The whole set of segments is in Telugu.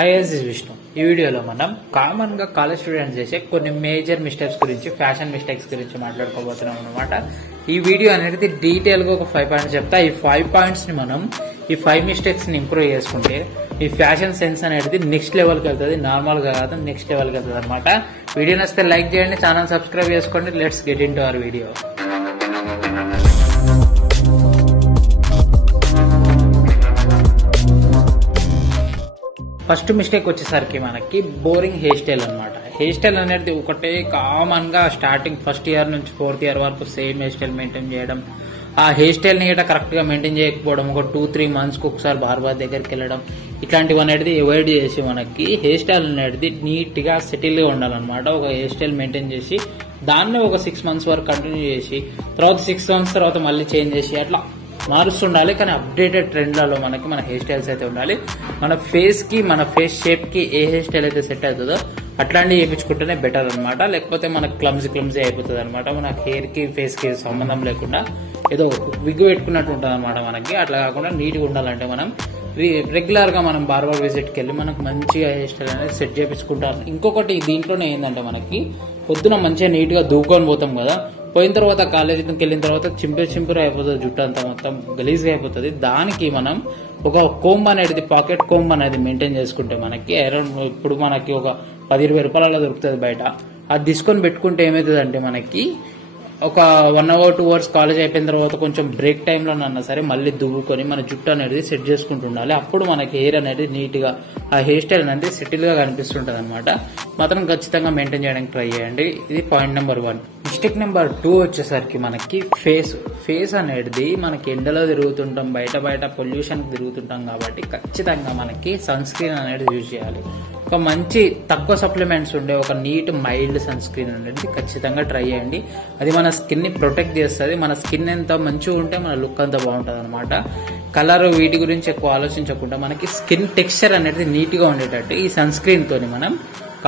This is Vishnu. ఈ వీడియోలో మనం కామన్ గా కాలేజ్ స్టూడెంట్స్ చేసే కొన్ని మేజర్ మిస్టేక్స్ గురించి, ఫ్యాషన్ మిస్టేక్స్ గురించి మాట్లాడుకోబోతున్నాం అనమాట. ఈ వీడియో అనేది డీటెయిల్ గా ఒక 5 పాయింట్స్ చెప్తా. ఈ 5 పాయింట్స్ ని మనం ఈ 5 మిస్టేక్స్ ని ఇంప్రూవ్ చేసుకుంటే ఈ ఫ్యాషన్ సెన్స్ అనేది నెక్స్ట్ లెవెల్ కి వెళ్తుంది. నార్మల్ గా కాదు, నెక్స్ట్ లెవెల్ కి వెళ్తుంది అనమాట. వీడియో నచ్చితే లైక్ చేయండి, ఛానల్ సబ్స్క్రైబ్ చేసుకోండి. Let's get in to our video. First mistake వచ్చేసరికి మనకి బోరింగ్ హెయిర్ స్టైల్ అనమాట. హెయిర్ స్టైల్ అనేది ఒకటే కామన్ గా స్టార్టింగ్ ఫస్ట్ ఇయర్ నుంచి 4th ఇయర్ వరకు సేమ్ హెయిర్ స్టైల్ మెయింటైన్ చేయడం. ఆ హెయిర్ స్టైల్ ని కరెక్ట్ గా మెయింటైన్ చేయకపోవడం, ఒక 2-3 మంత్స్ కి ఒకసారి బార్బర్ దగ్గరికి వెళ్ళడం, ఇట్లాంటివి అనేది అవాయిడ్ చేసి మనకి హెయిర్ స్టైల్ అనేది నీట్ గా సెటిల్ గా ఉండాలన్నమాట. ఒక హెయిర్ స్టైల్ మెయింటైన్ చేసి దాన్ని ఒక 6 మంత్స్ వరకు కంటిన్యూ చేసి తర్వాత 6 మంత్స్ తర్వాత మళ్ళీ చేంజ్ చేసి అట్లా మారుస్తుండాలి. కానీ అప్డేటెడ్ ట్రెండ్లలో మనకి మన హెయిర్ స్టైల్స్ అయితే ఉండాలి. మన ఫేస్ కి, మన ఫేస్ షేప్ కి ఏ హెయిర్ స్టైల్ అయితే సెట్ అవుతుందో అట్లాంటివి చేయించుకుంటేనే బెటర్ అనమాట. లేకపోతే మనకు క్లమ్జీ అయిపోతుంది అనమాట. మన హెయిర్ కి ఫేస్ కి సంబంధం లేకుండా ఏదో విగ్ పెట్టుకున్నట్టు ఉంటుంది అనమాట మనకి. అట్లా కాకుండా నీట్ గా ఉండాలంటే మనం రెగ్యులర్ గా మనం బార్బర్ విజిట్ కి వెళ్ళి మనకు మంచిగా హెయిర్ స్టైల్ అనేది సెట్ చేయించుకుంటారు. ఇంకొకటి దీంట్లోనే ఏంటంటే మనకి పొద్దున మంచిగా నీట్ గా దూకొని పోతాం కదా, పోయిన తర్వాత కాలేజీకి వెళ్ళిన తర్వాత చింపిరి అయిపోతుంది, జుట్టు అంతా మొత్తం గలీజ్గా అయిపోతుంది. దానికి మనం ఒక కోంబ్ అనేది, పాకెట్ కోంబ్ అనేది మెయింటైన్ చేసుకుంటే మనకి అరౌండ్ ఇప్పుడు మనకి ఒక 10-20 రూపాయలలో దొరుకుతుంది బయట. అది తీసుకొని పెట్టుకుంటే ఏమవుతుంది అంటే మనకి ఒక 1 hour 2 hours కాలేజ్ అయిపోయిన తర్వాత కొంచెం బ్రేక్ టైంలోనన్నా సరే మళ్ళీ దువ్వుకొని మన జుట్టు అనేది సెట్ చేసుకుంటూ ఉండాలి. అప్పుడు మనకి హెయిర్ అనేది నీట్ గా, ఆ హెయిర్ స్టైల్ అనేది సెటిల్ గా కనిపిస్తుంటది అనమాట. మాత్రం ఖచ్చితంగా మెయింటైన్ చేయడానికి ట్రై చేయండి. ఇది పాయింట్ నెంబర్ 1. మిస్టేక్ నెంబర్ 2 వచ్చేసరికి మనకి ఫేస్ అనేది మనకి ఎండలో తిరుగుతుంటాం, బయట పొల్యూషన్ తిరుగుతుంటాం కాబట్టి ఖచ్చితంగా మనకి సన్ స్క్రీన్ అనేది యూజ్ చేయాలి. ఒక మంచి తక్కువ సప్లిమెంట్స్ ఉండే ఒక నీట్ మైల్డ్ సన్ స్క్రీన్ అనేది ఖచ్చితంగా ట్రై చేయండి. అది మన స్కిన్ ని ప్రొటెక్ట్ చేస్తుంది. మన స్కిన్ ఎంత మంచిగా ఉంటే మన లుక్ అంత బాగుంటుంది అనమాట. కలర్ వీటి గురించి ఎక్కువ ఆలోచించకుండా మనకి స్కిన్ టెక్స్చర్ అనేది నీట్ గా ఉండేటట్టు ఈ సన్ స్క్రీన్ తోని మనం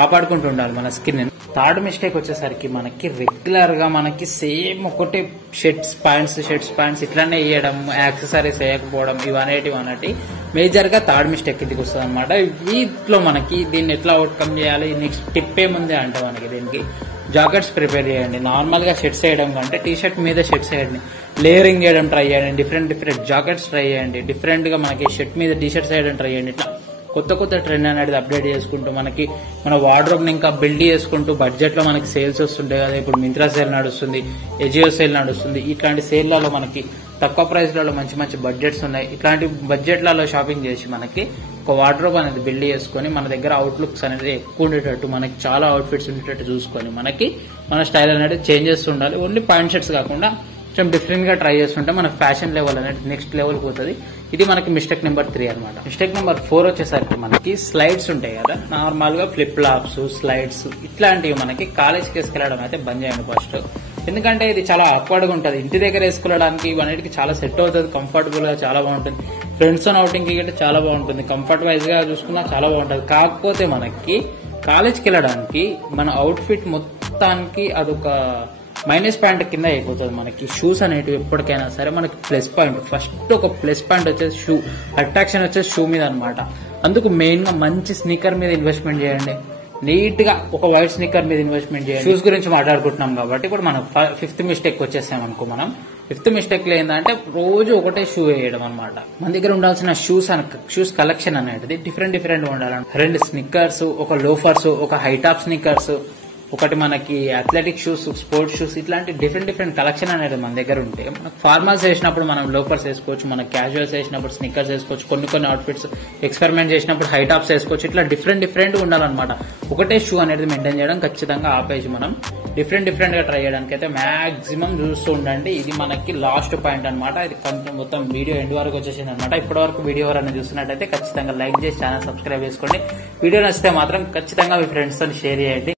కాపాడుకుంటూ ఉండాలి మన స్కిన్ ని. థర్డ్ మిస్టేక్ వచ్చేసరికి మనకి రెగ్యులర్ గా మనకి సేమ్ ఒకటే షర్ట్స్ ప్యాంట్స్ ఇట్లానే వేయడం, యాక్సెసరీస్ వేయకపోవడం, ఇవనేటి మేజర్ గా థర్డ్ మిస్టేక్ కిందకి వస్తుంది అనమాట. వీటిలో మనకి దీన్ని ఎట్లా అవుట్కమ్ చేయాలి, నెక్స్ట్ టిప్ ఏముంది అంటే మనకి దీనికి జాకెట్స్ ప్రిపేర్ చేయండి. నార్మల్ గా షర్ట్స్ వేయడం కంటే టీ షర్ట్ మీద షర్ట్స్ వేయండి, లేయరింగ్ చేయడం ట్రై చేయండి, డిఫరెంట్ జాకెట్స్ ట్రై చేయండి, డిఫరెంట్ గా మనకి షర్ట్ మీద టీ షర్ట్స్ వేయడం ట్రై చేయండి. ఇట్లా కొత్త ట్రెండ్ అనేది అప్డేట్ చేసుకుంటూ మనకి మన వార్డ్రోబ్ ని ఇంకా బిల్డ్ చేసుకుంటూ బడ్జెట్ లో మనకి సేల్స్ వస్తుంటాయి కదా. ఇప్పుడు మింత్రా సేల్ నడుస్తుంది, ఎజియో సేల్ నడుస్తుంది. ఇట్లాంటి సేల్లలో మనకి తక్కువ ప్రైస్ లలో మంచి బడ్జెట్స్ ఉన్నాయి. ఇట్లాంటి బడ్జెట్లలో షాపింగ్ చేసి మనకి ఒక వార్డ్రోబ్ అనేది బిల్డ్ చేసుకుని మన దగ్గర అవుట్లుక్స్ అనేది ఎక్కువ ఉండేటట్టు, మనకి చాలా అవుట్ఫిట్స్ ఉండేటట్టు చూసుకొని మనకి మన స్టైల్ అనేది చేంజ్ చేస్తుండాలి. ఓన్లీ పాయింట్ షర్ట్స్ కాకుండా కొంచెం డిఫరెంట్ గా ట్రై చేస్తుంటే మన ఫ్యాషన్ లెవెల్ అనేది నెక్స్ట్ లెవెల్ పోతుంది. ఇది మనకి మిస్టేక్ నెంబర్ 3 అనమాట. మిస్టేక్ నెంబర్ 4 వచ్చేసరికి మనకి స్లైడ్స్ ఉంటాయి కదా, నార్మల్ గా ఫ్లిప్ ఫ్లాప్స్, స్లైడ్స్ ఇట్లాంటివి మనకి కాలేజ్కి వేసుకెళ్లడం అయితే బంద్ చేయండి ఫస్ట్. ఎందుకంటే ఇది చాలా ఆక్వర్డ్ గా ఉంటుంది. ఇంటి దగ్గర వేసుకెళ్ళడానికి ఇవన్నిటికి చాలా సెట్ అవుతుంది, కంఫర్టబుల్ గా చాలా బాగుంటుంది. ఫ్రెండ్స్ తో అవుటింగ్ కి చాలా బాగుంటుంది, కంఫర్ట్ వైజ్ గా చూసుకున్నా చాలా బాగుంటుంది. కాకపోతే మనకి కాలేజ్కి వెళ్ళడానికి మన అవుట్ ఫిట్ మొత్తానికి అదొక మైనస్ పాయింట్ కింద అయిపోతుంది. మనకి షూస్ అనేటివి ఎప్పటికైనా సరే మనకి ప్లస్ పాయింట్. ఫస్ట్ ఒక ప్లస్ పాయింట్ వచ్చేసి షూ, అట్రాక్షన్ వచ్చేసి షూ మీద అనమాట. అందుకు మెయిన్ గా మంచి స్నీకర్ మీద ఇన్వెస్ట్మెంట్ చేయండి. నీట్ గా ఒక వైట్ స్నీకర్ మీద ఇన్వెస్ట్మెంట్ చేయండి. షూస్ గురించి మాట్లాడుకుంటున్నాం కాబట్టి ఇప్పుడు మనం 5th మిస్టేక్ వచ్చేసాం అనుకో. మనం 5th మిస్టేక్ లో ఏంటంటే రోజు ఒకటే షూ వేయడం అనమాట. మన దగ్గర ఉండాల్సిన షూస్ కలెక్షన్ అనేది డిఫరెంట్ ఉండాలి. 2 స్నిక్కర్స్, ఒక లోఫర్స్, ఒక హైటాప్ స్నిక్కర్స్, ఒకటి మనకి అథ్లెటిక్ షూస్, స్పోర్ట్స్ షూస్, ఇట్లాంటి డిఫరెంట్ కలెక్షన్ అనేది మన దగ్గర ఉంటే మనకు ఫార్మల్స్ వేసినప్పుడు మనం లోఫర్స్ వేసుకోవచ్చు, మన క్యాజువల్స్ వేసినప్పుడు స్నిక్కర్స్ వేసుకోవచ్చు, కొన్ని అవుట్ఫిట్స్ ఎక్స్పెరిమెంట్ చేసినప్పుడు హై టాప్స్ వేసుకోవచ్చు. ఇట్లా డిఫరెంట్ ఉండాలన్నమాట. ఒకటే షూ అనేది మెయింటైన్ చేయడం ఖచ్చితంగా ఆపేసి మనం డిఫరెంట్ గా ట్రై చేయడానికి అయితే మాక్సిమం చూస్తూ ఉండండి. ఇది మనకి లాస్ట్ పాయింట్ అనమాట. ఇది కొంచెం మొత్తం వీడియో ఎండ్ వరకు వచ్చేసింది అనమాట. ఇప్పటి వరకు వీడియో ఎవరైనా చూస్తున్నట్టయితే ఖచ్చితంగా లైక్ చేసి ఛానల్ సబ్స్క్రైబ్ చేసుకోండి. వీడియో నచ్చితే మాత్రం ఖచ్చితంగా మీ ఫ్రెండ్స్ తో షేర్ చేయండి.